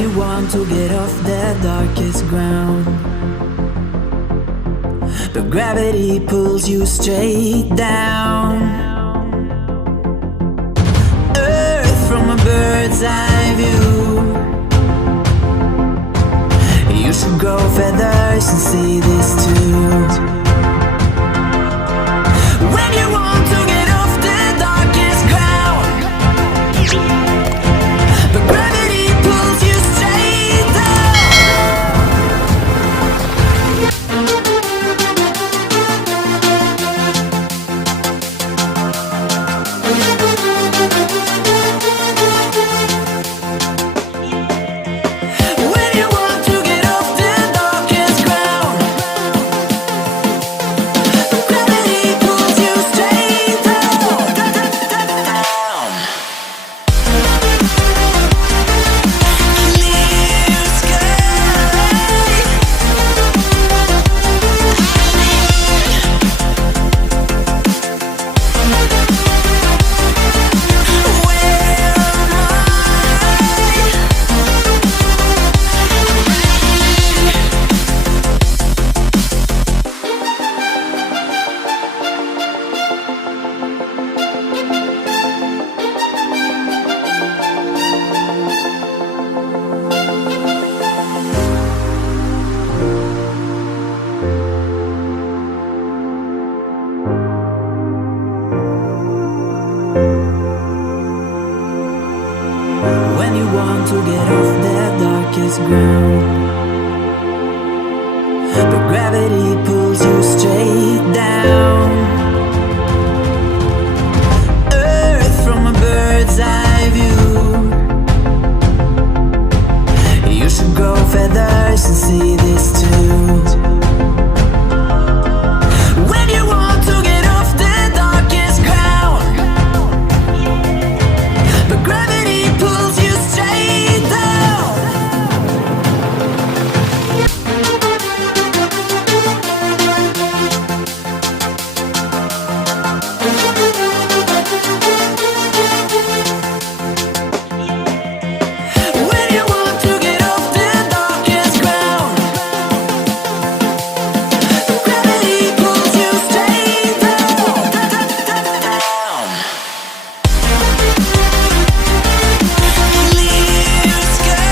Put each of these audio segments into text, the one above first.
you want to get off the darkest ground, but gravity pulls you straight down. Earth from a bird's eye view. You should grow feathers and see this too. When you want to get off the darkest ground, but gravity pulls you straight down. When you want to get off the darkest ground, but gravity pulls you straight down. Clear sky. When you want to get off the darkest ground, but gravity pulls you straight down. Earth from a bird's eye view. You should grow feathers and see this too. When you want to get off the darkest ground, but gravity pulls you straight down. When you want to get off the darkest ground, but gravity pulls you straight down. Clear sky.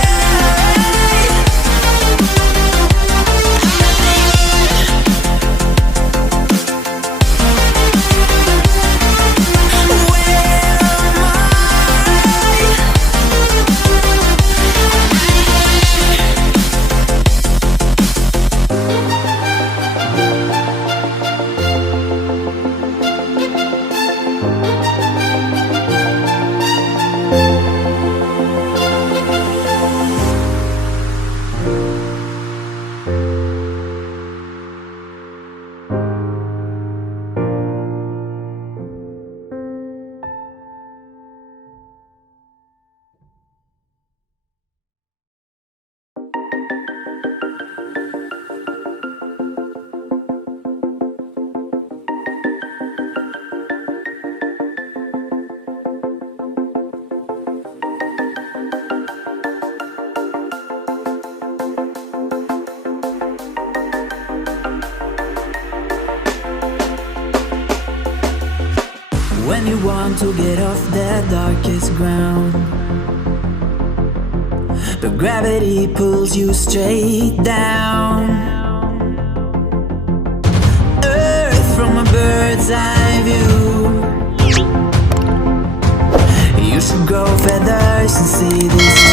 When you want to get off the darkest ground, but gravity pulls you straight down. Earth from a bird's eye view. You should grow feathers and see this